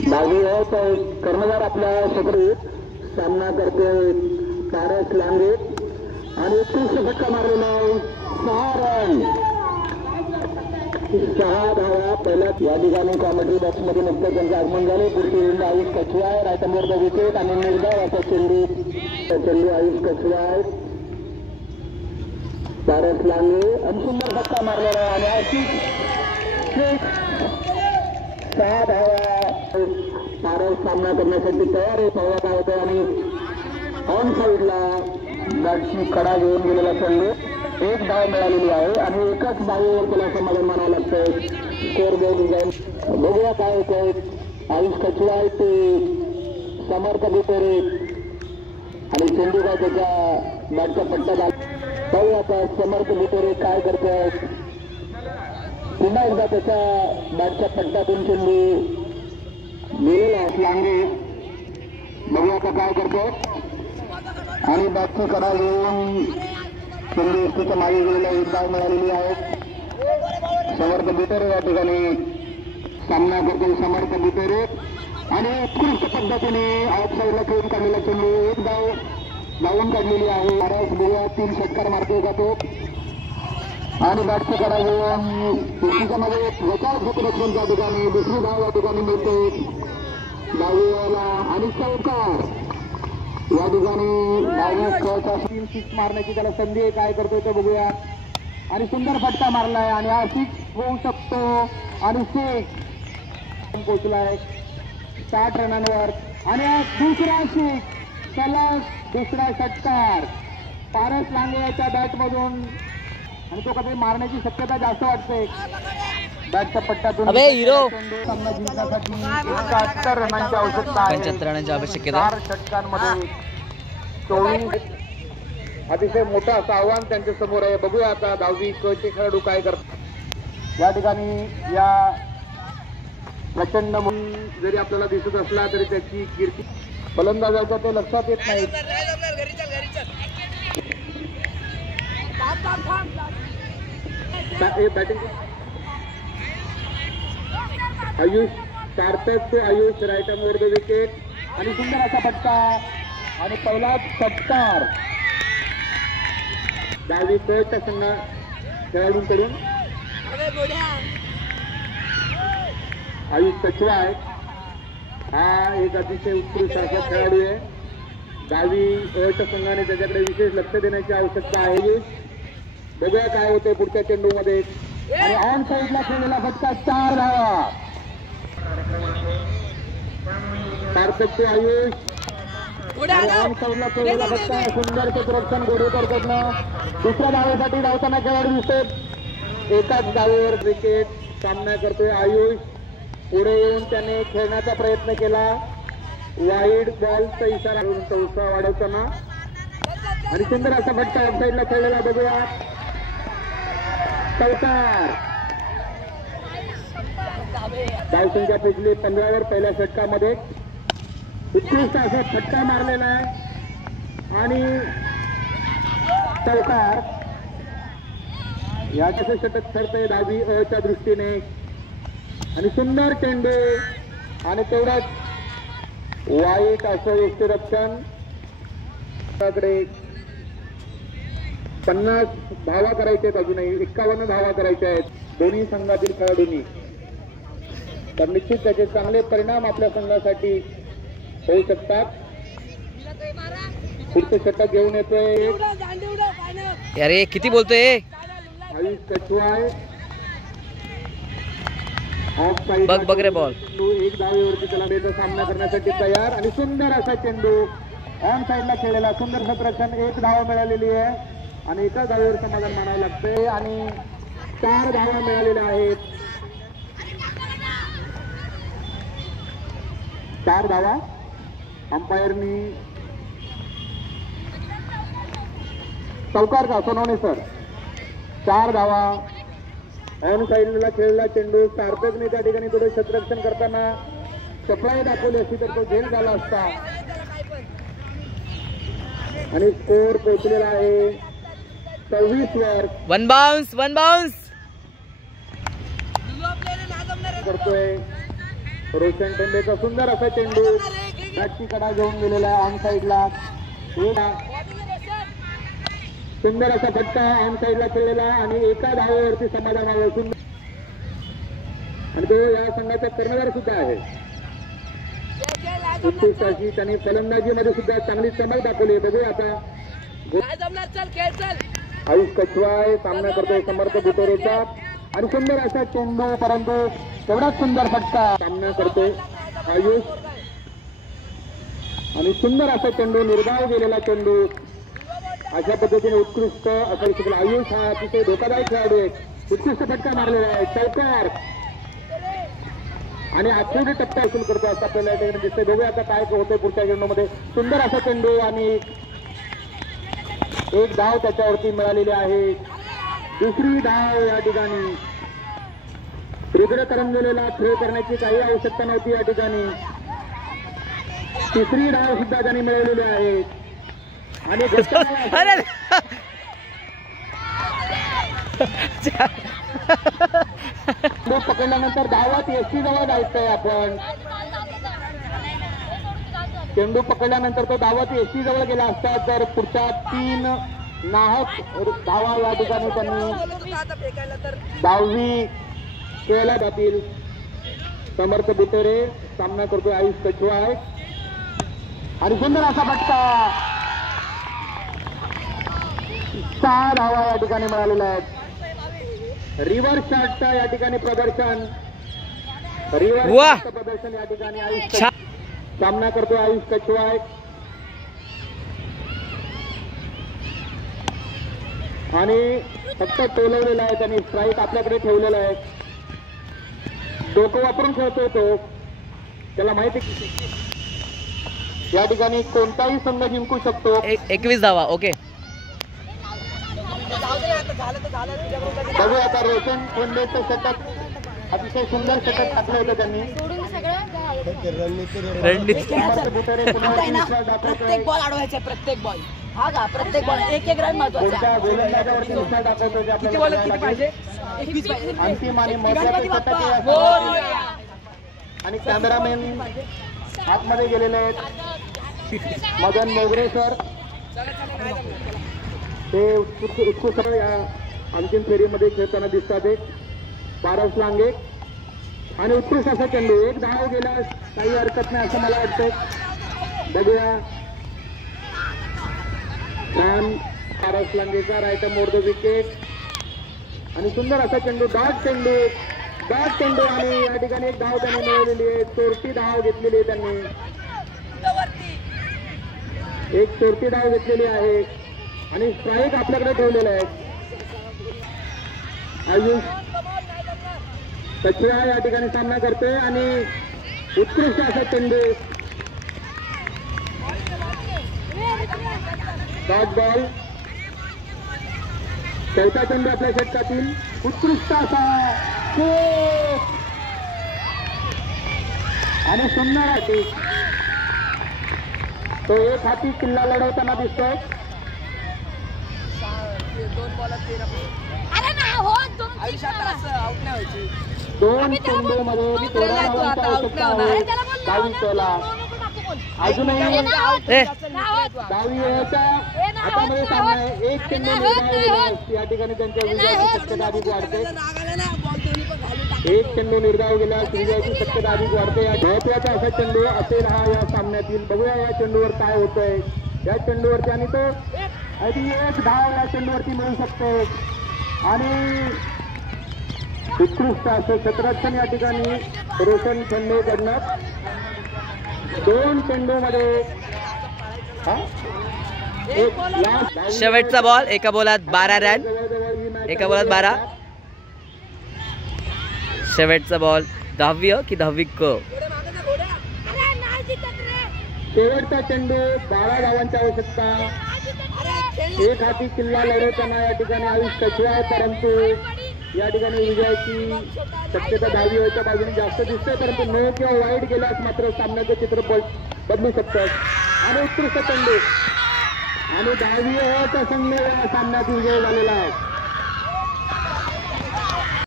बाजू आहे तर कर्णधार आपल्या सुखरूप सामना करते पारस लांगे आणि उत्कृष्ट फटका मारलेला आहे 6 रन 6 धावा पहिल्या या ठिकाणी कॉमेडी बॉक्स मध्ये नुकतं त्यांचं आगमन झाले. पुढची विंड आयुष कछुआ राईट अंडर द विकेट आणि निर्धाव असा चेंडू आयुष कछुआ आहे. पारस लांगे आणि सुंदर फटका मारलेला आहे आणि अशी 6 धावा पारस सामना करण्यासाठी तयार आहे. पाहूया काय होतं आणि ऑन साईडला बॅटची कडा घेऊन गेलेला चेंडू 1 धाव मिळालेली आहे आणि एकाच धावेवर त्याला समाधान मानावं लागतंय. स्कोर बोर्ड जाईल बघूया काय होतंय. आयुष कछुआ आहे ते समर्थ बिपेरे आणि चेंडू काय त्याच्या बॅटचा पट्टा झाला. पाहूया आता समर्थ बिपेरे काय करतोय. पुन्हा एकदा त्याच्या बॅटच्या पट्ट्यातून चेंडू गेलेला आहे. लांगे बघूया आता काय करतोय आणि बॅटची कडा घेऊन चेंडू एसटीच्या मागे गेलेला 1 धाव मिळालेली आहे. समर्थ बिपेरे या ठिकाणी सामना करतो. समर्थ बिपेरे आणि उत्कृष्ट पद्धतीने आउट साईडला खेळून काढलेला चेंडू 1 धाव धावून काढलेली आहे. आरस बघूया 3 षटकार मारतोय का तो आणि बॅटची कडा घेऊन एसटीच्या मागे एकाच क्षेत्ररक्षण त्या ठिकाणी दुसरी धाव या ठिकाणी मिळते डावीला आणि चौकार या ठिकाणी डावीचा 3 सिक्स मारण्याची त्याला संधी आहे. काय करतोय तो बघूया आणि सुंदर फटका मारलाय आणि हा 6 होऊ शकतो आणि 6 पोहोचलाय 60 रनांवर आणि दुसरा 6 सलग दुसरा षटकार पारस लांगे याच्या बॅटमधून आणि तो कधी मारण्याची शक्यता जास्त वाटते. बॅटच्या पट्ट्यातून सामना जिंकण्यासाठी 71 रनांची आवश्यकता आहे. 75 रनांची आवश्यकता 4 षटकांमध्ये 24 अतिशय मोठं असं आव्हान त्यांच्या समोर आहे. बघूया आता 10वी क चे खेळाडू काय करतात. या ठिकाणी या प्रचंड म्हणून जरी आपल्याला दिसत असला तरी त्याची कीर्ती फलंदाजाचा ते लक्षात येत नाही. बॅटिंग आयुष सार्थक ते Ayush right under the wicket आणि सुंदर असा फटका आणि पहिलाच षटकार 10वी क च्या संघ खेळाडूंकडून आयुष कछुआ आहे. हा एक अतिशय उत्कृष्ट असा खेळाडू आहे. 10वी अ च्या संघाने त्याच्याकडे विशेष लक्ष देण्याची आवश्यकता आहे. बघूया काय होते पुढच्या चेंडू मध्ये आणि ऑन साईडला खेळलेला फटका 4 धावा सार्थक ते आयुष ऑन साईडला खेळलेला फटका सुंदर क्षेत्ररक्षण गोडेकर कडनं दुसऱ्या धावेसाठी धावताना खेळाडू दिसतो. एकाच धावेवर विकेट सामना करतोय आयुष. पुढे येऊन त्याने खेळण्याचा प्रयत्न केला. वाईड बॉलचा इशारा उत्साह वाढवताना आणि सुंदर असा फटका ऑफ साईडला खेळलेला बघूया. चौकार धावसंख्या पोचली 15 वर. पहिल्या षटकामध्ये उत्कृष्ट असा फटका मारलेला आहे आणि चौकार या कसं षटक ठरतंय 10वी अ च्या दृष्टीने आणि सुंदर चेंडू आणि तेवढाच वाईट असं यष्टीरक्षण. 50 धावा करायच्या आहेत. अजूनही 51 धावा करायच्या आहेत दोन्ही संघातील खेळाडूंनी. तर निश्चित त्याचे चांगले परिणाम आपल्या संघासाठी होऊ शकतात. पुढचं षटक घेऊन येतोय. अरे किती बोलतोय आयुष कछुआ बघ रे बॉल. 1 धावेवरती त्याला बेचा सामना करण्यासाठी तयार आणि सुंदर असा चेंडू ऑन साईडला खेळलेला सुंदर क्षेत्ररक्षण. 1 धाव मिळालेली आहे आणि एका धावेवर समाधान मानावं लागतंय आणि 4 धावा मिळालेल्या आहेत. 4 धावा अंपायरनी चौकार का सोनवणे सर. 4 धावा ऑन साईडला खेळला चेंडू सार्थकने त्या ठिकाणी थोडे क्षेत्ररक्षण करताना सफाई दाखवली असती तर तो झेल झाला असता आणि स्कोर पोहोचलेला आहे 26 वर. वन बाउन्स करतोय रोशन टेंबेचा सुंदर असा चेंडू बॅटची कडा घेऊन गेलेला आहे ऑन साईडला. सुंदर असा फटका ऑन साईडला खेळलेला आणि एका धावेवरती समाधान आहे. सुंदर आणि तो या संघाचा कर्णधार सुद्धा आहे. उत्कृष्ट अशी त्यांनी फलंदाजीमध्ये सुद्धा चांगली चमक दाखवली. बघू आता आयुष कछवाय सामना करतोय समर्थ बुटोरेचा आणि सुंदर असा चेंडू परंतु तेवढाच सुंदर फटका सामना करतोय आयुष आणि सुंदर असा चेंडू निर्धाव गेलेला चेंडू. अशा पद्धतीने उत्कृष्ट असं आयुष हा अतिशय धोकादायक खेळाडू आहे. उत्कृष्ट फटका मारलेला आहे. चौकार आणि आठवडे टप्पा असूल करतो असं आपल्याला या ठिकाणी दिसतंय. बघूया आता काय होतंय पुढच्या चेंडूमध्ये. सुंदर असा चेंडू आणि एक धाव त्याच्यावरती मिळालेली आहे. दुसरी धाव या ठिकाणी. हृदय तरंगलेला खेळ करण्याची काही आवश्यकता नव्हती या ठिकाणी. तिसरी धाव सुद्धा त्यांनी मिळवलेली आहे आणि पकडल्यानंतर धावात एसटी जवळ जायचंय आपण. चेंडू पकडल्यानंतर तो धावत एसटी जवळ गेला असता तर पुढच्या 3 नाहक धावा या ठिकाणी त्यांनी 10वी खेळला जातील. समर्थ बुटोरे सामना करतोय आयुष कछवाय आणि सुंदर असा फटका. 6 धावा या ठिकाणी मिळालेल्या आहेत. रिव्हर्स शॉटचा या ठिकाणी प्रदर्शन. रिव्हर्स प्रदर्शन या ठिकाणी आयुष सामना करतोय आयुष कछवाय आणि फक्त टोलवलेला आहे त्यांनी. स्ट्राईक आपल्याकडे ठेवलेला आहे. डोकं वापरून खेळतोय तो. त्याला माहिती या ठिकाणी कोणताही संघ जिंकू शकतो. 21 धावा. ओके बघूया आता रोशन टेंबेचं षटक. अतिशय सुंदर षटक टाकलं होतं त्यांनी. प्रत्येक बॉल अडवायचा. प्रत्येक बॉल हा का प्रत्येक बॉल एक रन महत्वाचा. गोलंदाजावरती निशाण दाखवतो अंतिम आणि महत्वाचं षटक आणि कॅमेरामॅन आतमध्ये गेलेले आहेत. मदन मोगरे सर ते उत्कृष्ट या अंतिम फेरीमध्ये खेळताना दिसतात. पारस लांगे आणि उत्कृष्ट असा चेंडू. एक धाव गेला काही हरकत नाही असं मला वाटतंय. बघूया छान पारस लांगेचा राईट मोर द विकेट आणि सुंदर असा चेंडू. डॉट चेंडू आणि या ठिकाणी एक धाव त्यांनी मिळवलेली आहे. चोरटी धाव घेतलेली आहे त्यांनी. एक चोरटी धाव घेतलेली आहे आणि स्ट्राईक आपल्याकडे ठेवलेला आहे. आयुष कछवा या ठिकाणी सामना करतोय आणि उत्कृष्ट असा चेंडू. Dot ball. चौथा चेंडू आपल्या षटकातील. उत्कृष्ट असा आणि सुंदर आहे तो. एक हाती किल्ला लढवताना दिसतोय. 2 चेंडूमध्ये 22 अजूनही 10वी हातामध्ये सामना आहे. एक चेंडू या ठिकाणी त्यांच्या विजयाची शक्यता अधिक वाढते. एक चेंडू निर्धाव गेल्यास विजयाची शक्यता अधिक वाढते. या महत्वाचा असा चेंडू असेल हा या सामन्यातील. बघूया या चेंडूवर काय होतंय. या चेंडूवरती आणि तो अगदी एक धाव या चेंडूवरती मिळू शकते आणि उत्कृष्ट असं क्षेत्ररक्षण या ठिकाणी रोशन टेंबेकडनं. 2 चेंडूमध्ये शेवटचा बॉल. एका बॉलात 12 रन. एका बॉलात 12. शेवटचा बॉल. 10वी की 10वी क. शेवटचा चेंडू. 12 धावांची आवश्यकता. एक हाती किल्ला लढवताना या ठिकाणी आयुष कछवा आहे परंतु या ठिकाणी विजयाची शक्यता 10वी ओव्हरच्या बाजूने जास्त दिसते. परंतु नो किंवा वाईट गेल्यास मात्र सामन्याचं चित्रपट बदलू शकतात. आणि उत्कृष्ट चेंडू आणि 10वी ओव्हरचा संघ या सामन्यात विजय झालेला आहे.